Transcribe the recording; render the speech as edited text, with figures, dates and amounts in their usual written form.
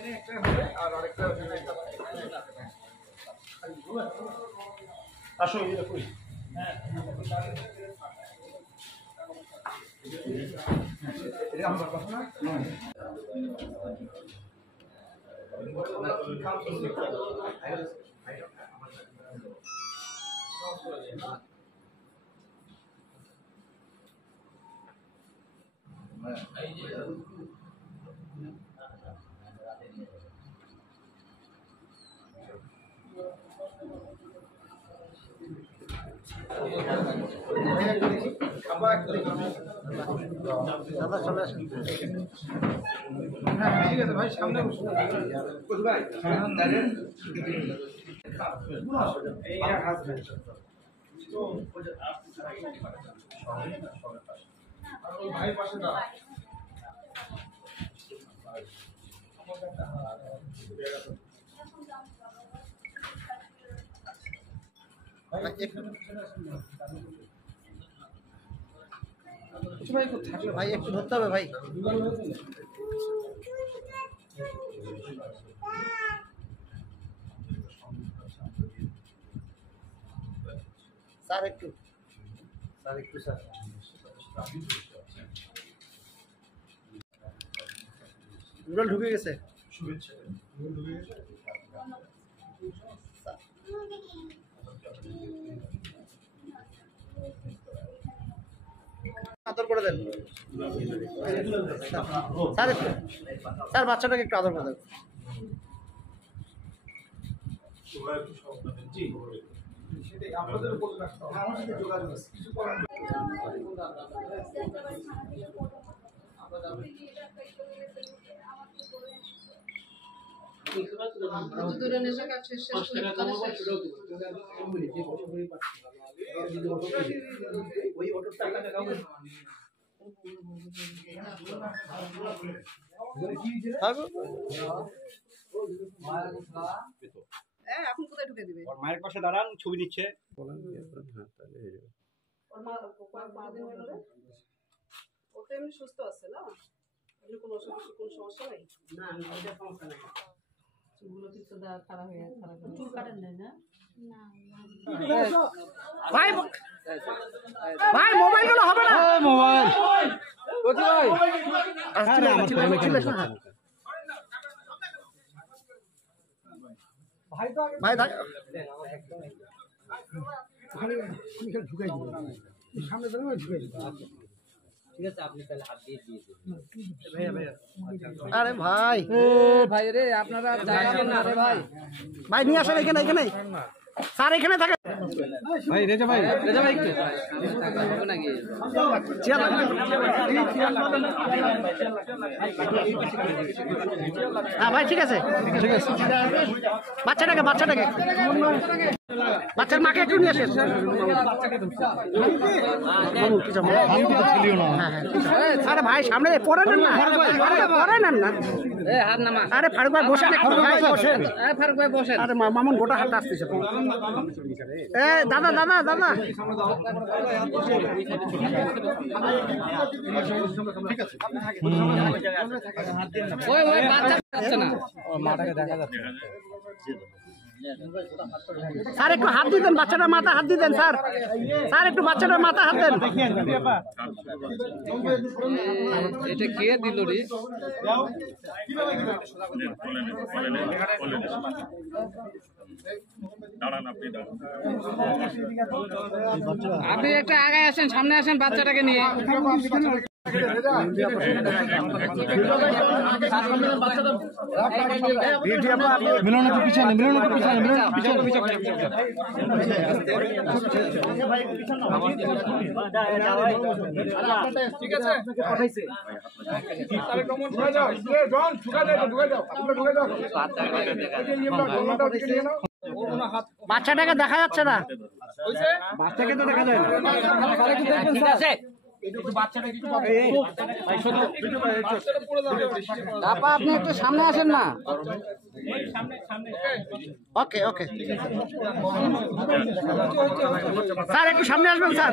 এখানে একটা হবে আর আরেকটা আসো এটা কই হ্যাঁ এটা আমার কথা না ঠিক আছে ভাই সামনে ভাই ভাই পাশে না ভাই থাকলে ভাই একটু ধরতে হবে ভাই স্যার একটু স্যার রুরাল ঢুকে গেছে শুভেচ্ছা ঢুকে গেছে আদর করে দেন স্যার বাচ্চাটাকে একটু আদর করে দেন আপনাদের উপর আমার সাথে যোগাযোগ আছে কিছু করার এখন কোথায় ঢুকে দিবে ওর মায়ের পাশে দাঁড়ান ছবি নিচ্ছে ওর মা দিন হলো রে ও তো এমনি সুস্থ আছে না কোনো সমস্যা নেই না এটা সমস্যা নেই চুলগুলো কিছু খারাপ হয়ে চুল কাটেন নাই না ভাই ভাই মোবাইল গুলো হবে না মোবাইল কোথি ভাই আসলে আমার ফোনে চলে শোনা ভাই তো ভাই ওখানে ঢুকাই দিব সামনে দাঁড়ানো ঢুকাই দিব ঠিক আছে আপনি তাহলে হাত দিয়ে দিন ভাইয়া আরে ভাই ভাই রে আপনারা যাবেন না রে ভাই ভাই নিয়ে আসেন এখানে স্যার এখানে থাকে ভাই রেজা ভাই একটু হবে নাকি চেয়ার হ্যাঁ ভাই ঠিক আছে বাচ্চাটাকে বাচ্চার মাকে একটু নিয়ে আসেন আরে ভাই সামনে পরে নেন না আরে ফারুক ভাই বসেন ফারুক ভাই বসেন আরে মামুন গোটা হাতটা আসতেছে দাদা মাটাকে দেখা যাচ্ছে স্যার একটু হাত দিতেন বাচ্চাটার মাথা হাত দিতেন স্যার একটু বাচ্চাটার মাথা হাত দেন এটা কে দিল রে আপনি একটা আগে আসেন সামনে আসেন বাচ্চাটাকে নিয়ে মিলনের পিছনে ঠিক আছে বাচ্চাটাকে দেখা যাচ্ছে না বাচ্চাকে তো দেখা যায় না ঠিক আছে আপনি একটু সামনে আসেন না ওকে স্যার একটু সামনে আসবেন স্যার